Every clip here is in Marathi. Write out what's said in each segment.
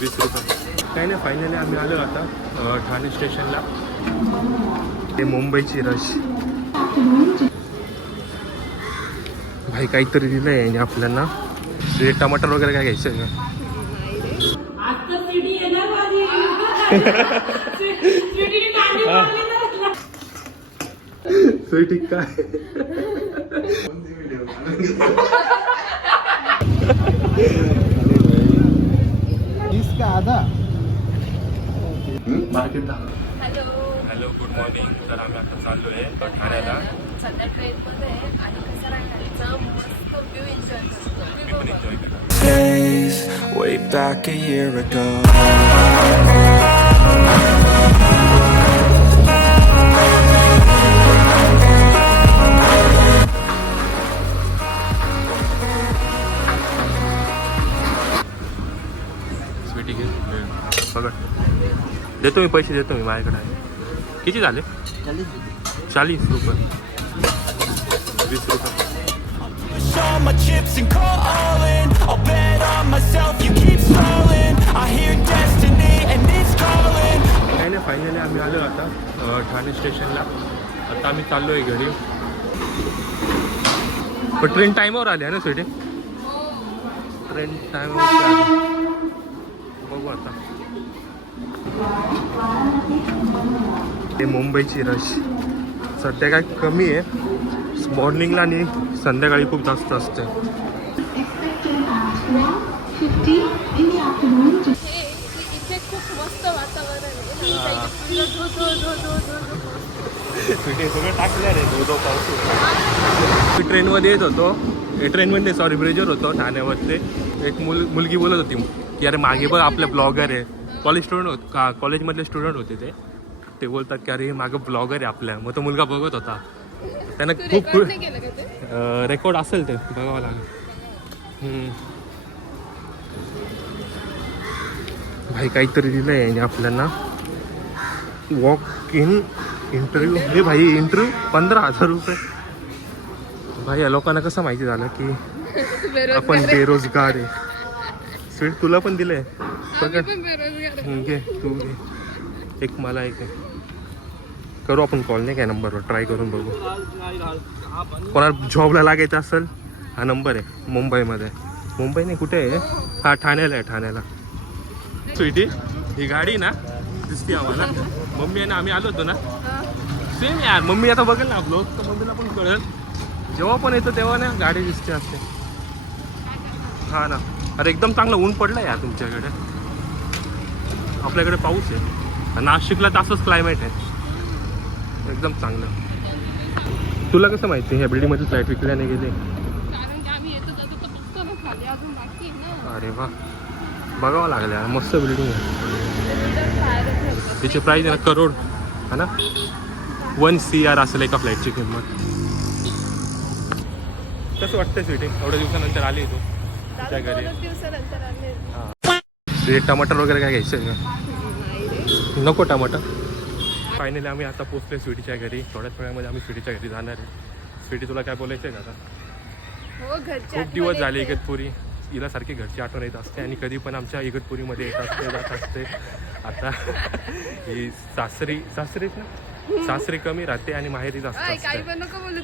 20 रुपये. काही नाही, फायनली आम्ही आलो आता ठाणे स्टेशनला. ते मुंबईची रश भाई काहीतरी दिलं आहे आपल्याला. ते टमाटर वगैरे काय घ्यायचं आहे का? ठीक काय इसका आधा market. Hello hello, good morning. तर आम्ही आता चाललो आहे ठाण्याला. सध्या ट्रेनमध्ये आहे आणि कसं राहण्याचा मस्त व्ह्यू एन्जॉय मी पण एन्जॉय करतो. Days way back a year ago. Sweety घे बघा. देतो मी, पैसे देतो मी, माझ्याकडे आहे. किती झाले? 40 रुपये. 20 रुपये. Push all my chips and call all in. I'll bet on myself, you keep stalling. I hear destiny and it's calling. काही नाही, फायनली आम्ही आलो आता ठाणे स्टेशनला. आता आम्ही चाललो आहे घरी. पण ट्रेन टाईमावर आली आहे ना स्वीटी? ट्रेन टाईमावर आली. बघू आता. ते मुंबईची रश सध्या काय कमी आहे. मॉर्निंगला आणि संध्याकाळी खूप जास्त असते. इथे खूप मस्त वातावरण आहे. सगळं टाकलं रे धो पाऊस. ट्रेनमध्ये येत होतो, ट्रेनमध्ये सॉरी ब्रिजवर होतो ठाण्यावरती. एक मुलगी बोलत होती की अरे मागे बघ आपले ब्लॉगर आहे. कॉलेज स्टुडंट होत का, कॉलेजमधले स्टुडंट होते ते बोलतात की अरे मागं ब्लॉगर आहे आपल्या. मग तो मुलगा बघत होता. त्यानं खूप रेकॉर्ड असेल ते बघावं लागेल. भाई काहीतरी दिलं आहे आपल्याला. Walk in interview. हे भाई इंटरव्ह्यू 15,000 रुपये. भाई या लोकांना कसं माहिती झालं की आपण बेरोजगार आहे. स्वीट तुला पण दिलंय बघा. घे तू घे. एक मला एक करू आपण कॉल. नाही काय नंबरवर ट्राय करून बघू. कोणाला जॉबला लागायचं असेल हा नंबर आहे. मुंबईमध्ये. मुंबई नाही कुठे आहे हा? ठाण्याला आहे. ठाण्याला. स्वीटी ही गाडी ना दिसते आम्हाला. मम्मी आहे ना, आम्ही आलो होतो ना सेम यार. मम्मी आता बघेल ना ब्लॉग तर मम्मीला पण कळेल. जेव्हा पण येतो तेव्हा ना गाडी दिसते असते. हा ना. अरे एकदम चांगलं ऊन पडलं यार तुमच्याकडे. आपल्याकडे पाऊस आहे. नाशिकला तर असंच क्लायमेट आहे एकदम चांगलं. तुला कसं माहिती ह्या बिल्डिंगमध्ये फ्लॅट विकल्याने गेले? अरे वा, बघावं लागलं यार. मस्त बिल्डिंग आहे. तिची प्राईस आहे ना करोड है ना. 1 CR असेल एका फ्लॅटची किंमत. कसं वाटतंय स्वीटी एवढ्या दिवसानंतर आली तू त्या घरी? हां. टमाटर वगैरे काय घ्यायचं आहे का? नको टमाटर. फायनली आम्ही आता पोचले स्वीटीच्या घरी. थोड्याच वेळामध्ये आम्ही स्वीटीच्या घरी जाणार आहे. स्वीटी तुला काय बोलायचं आहे का आता? खूप दिवस झाले इगतपुरी. हिला सारखी घरची आठवण येत असते आणि कधी पण आमच्या इगतपुरीमध्ये येत असते जात असते. आता ही सासरीच ना, सासरी कमी राहते आणि माहेरी जास्त असते.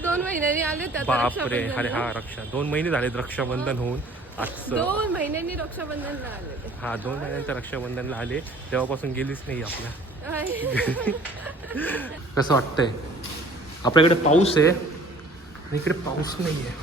2 महिन्यांनी आले. बापरे. अरे हा रक्षा 2 महिने झाले रक्षाबंधन होऊन. आज 2 महिन्यांनी रक्षाबंधनला आले. हा 2 महिन्यांच्या रक्षाबंधनला आले. तेव्हापासून गेलीच नाही आपल्या. कसं वाटतंय? आपल्याकडे पाऊस आहे आणि इकडे पाऊस नाही आहे.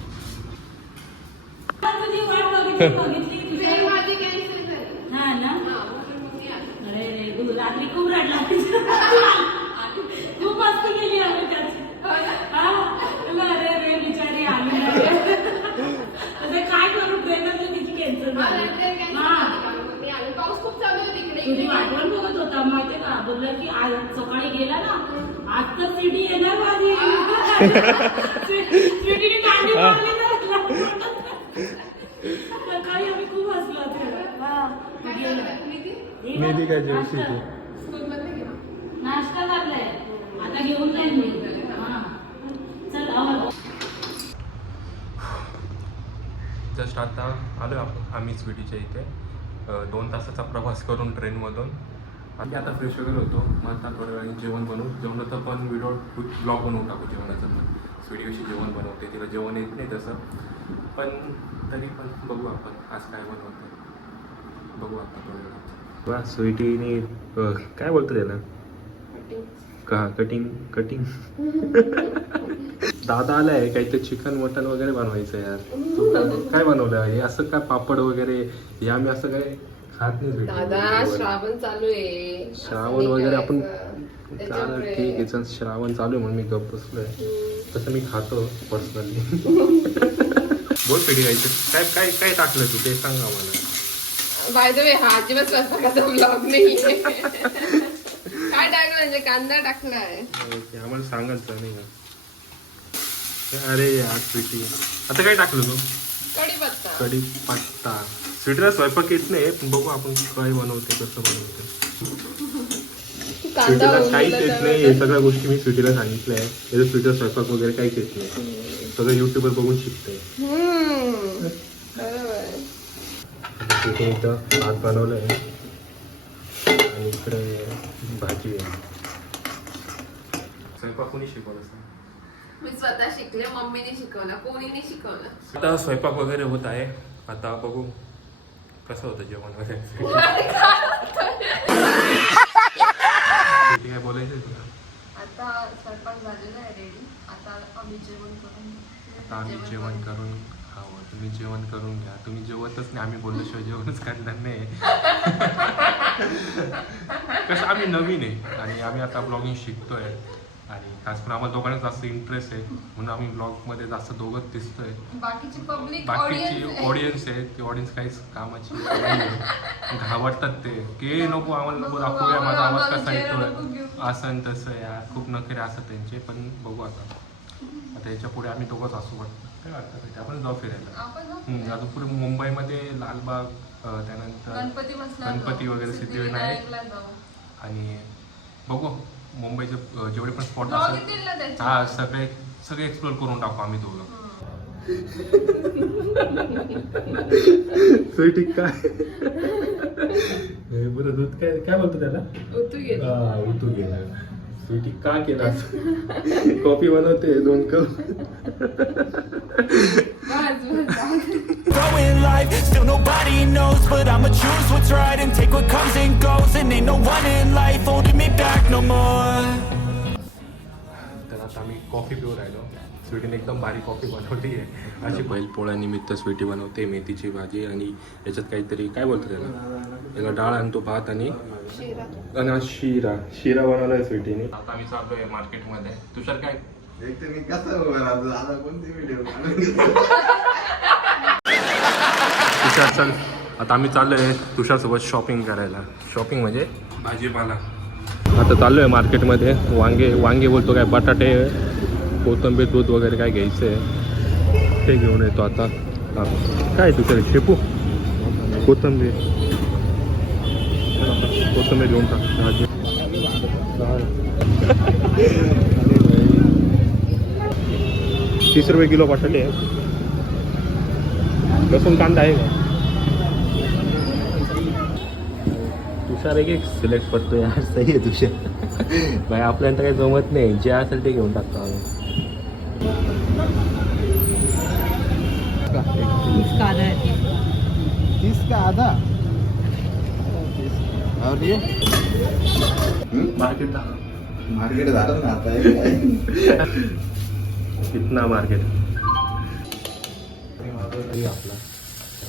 तुझी आठवण बघत होता माहितीये का? बोलला की आज सकाळी गेला ना, आज तर सिटी येणार माझी. सिटीने दांडी मारली ना. सकाळी आम्ही खूप हसलो मी बी काय जेवशी नाश्ता लागलाय आता घेऊन जाईल मी. चल जस्ट आता आलो आम्ही स्वीटीच्या इथे. 2 तासाचा प्रवास करून ट्रेनमधून. आणि आता फ्रेश वगैरे होतो. मग आता थोड्या वेळाने जेवण बनवू. जेवणाचं पण व्हिडिओ ब्लॉग बनवून टाकू जेवणाचं पण. स्वीटी कशी जेवण बनवते, तिला जेवण येत नाही तसं, पण तरी पण बघू आपण आज काय बनवतो. बघू आता थोड्या वेळात. वा स्वीटीने काय बोलतो त्याला का कटिंग दादा आलाय काहीतरी चिकन मटन वगैरे बनवायचं यार. तू काय बनवलं हे असं काय पापड वगैरे हे आम्ही असं काय खात नाही. दादा श्रावण चालू आहे. श्रावण वगैरे आपण चालेल ठीक आहे चल श्रावण चालू आहे म्हणून मी गप्प बसलोय. तसं मी खातो पर्सनली. बोल पिढी गायचं काय काय काय टाकलं तू ते सांगा मला. बाय द वे हा अजिबात स्वयंपाकाचा ब्लॉग नाही. काय टाकलं म्हणजे कांदा टाकलाय. आम्हाला सांगायचं नाही का. अरे यार स्वीटी आता काय टाकलं तू. कढीपत्ता. स्वीटीला स्वयंपाक येत नाही पण बघू आपण काय बनवते कसं बनवते. स्वीटीला काहीच येत नाही. हे सगळ्या गोष्टी मी स्वीटीला सांगितल्या आहे. याचं स्वीटीला स्वयंपाक वगैरे काहीच येत नाही. सगळं युट्यूबवर बघून शिकते. स्वीटी इथं भात बनवलं आहे आणि इकडे भाजी आहे. स्वयंपाक कोणी शिकवलं सांग. मी स्वतः शिकले, मम्मीने शिकवलं, कोणी नाही शिकवलं. आता स्वयंपाक वगैरे होत आहे. आता बघू कसं होतं जेवण वगैरे. काय बोलायचं तुला. आता स्वयंपाक झालेला आहे रेडी. आता आम्ही जेवण करून खावं. तुम्ही जेवण करून घ्या. तुम्ही जेवतच नाही. आम्ही बोलल्याशिवाय जेवणच काढणार नाही. कसं आम्ही नवीन आहे आणि आम्ही आता ब्लॉगिंग शिकतोय आणि खास करून आम्हाला दोघांना जास्त इंटरेस्ट आहे म्हणून आम्ही ब्लॉगमध्ये जास्त दोघंच दिसतोय. बाकीची ऑडियन्स आहे ती ऑडियन्स काहीच कामाची नाही. घाबरतात ते की नको आम्हाला नको दाखवूया माझा आवाज कसा येतोय असं तसं यार. खूप नखरे असतात त्यांचे. पण बघू आता याच्या पुढे आम्ही दोघंच असू वाटतं. काय वाटतं आपण जाऊ फिरायला. आता पुढे मुंबईमध्ये लालबाग त्यानंतर गणपती वगैरे सिद्धिविनायक आणि बघू मुंबईचे जेवढे पण स्पॉट असतात हा सगळे एक्सप्लोर करून टाकू आम्ही दोघं. ठीक काय बरं दूध काय बोलतो त्याला उतू गेला. स्वीटी का केला कॉफी बनवते 2 cup. Growing life, still nobody knows, but I'ma choose what's right and take what comes and goes, and ain't no one in life holding me back no more. तर आता आम्ही कॉफी पिऊ राहिलो. स्वीटीने एकदम भारी कॉफी बनवली आहे. अशी बैलपोळ्यानिमित्त स्वीटी बनवते मेथीची भाजी आणि याच्यात काहीतरी काय बोलतो त्याला डाळ आणि तो भात आणि शिरा बनवला आहे स्वीटीने. आता आम्ही चाललो आहे मार्केटमध्ये. तुषार काय तुषार चल आता आम्ही चाललो आहे तुषारसोबत शॉपिंग करायला. शॉपिंग म्हणजे भाजीपाला. आता चाललो आहे मार्केटमध्ये. वांगे बोलतो काय बटाटे कोथिंबीर दूध वगैरे काय घ्यायचं आहे ते घेऊन येतो आता. काय तुषार शेपू कोथिंबीर घेऊन टाक. भाजी 30 रुपये किलो पाठवले. लसूण कांदा आहे का. तुषार एक सिलेक्ट करतो यार. सही आहे तुषार. बाय आपल्याला काही जमत नाही. जे असेल ते घेऊन टाकतो आम्ही. इसका आधा और ये मार्केट झालं ना आता. कितना मार्केट आपला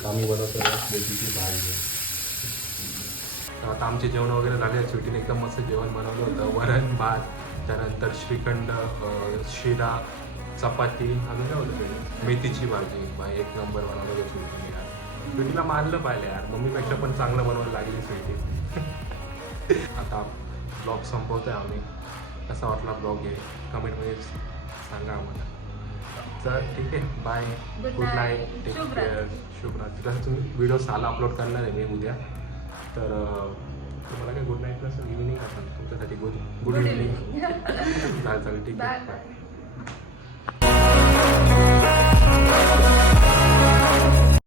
आम्ही बनवतो मेथीची भाजी. आता आमचे जेवण वगैरे झाले. स्वीटीने एकदम मस्त जेवण बनवलं होतं. वरण भात त्यानंतर श्रीखंड शिरा चपाती आम्ही काय होतं मेथीची भाजी. भाई 1 नंबर बनवलं होतं स्वीटीने यार. स्वीटीला मानलं पाहिजे यार. मम्मीपेक्षा पण चांगलं बनवायला लागली स्वीटी. आता ब्लॉग संपवतोय आम्ही. कसा वाटला ब्लॉग आहे कमेंटमध्ये सांगा आम्हाला. तर ठीक आहे bye good night take care शुभरात्री. तसं तुम्ही व्हिडिओ साला अपलोड करणार आहे मी उद्या. तर तुम्हाला काय गुड नाईट नसेल इव्हिनिंग असेल तुमच्यासाठी गुड इव्हिनिंग. चालेल ठीक आहे.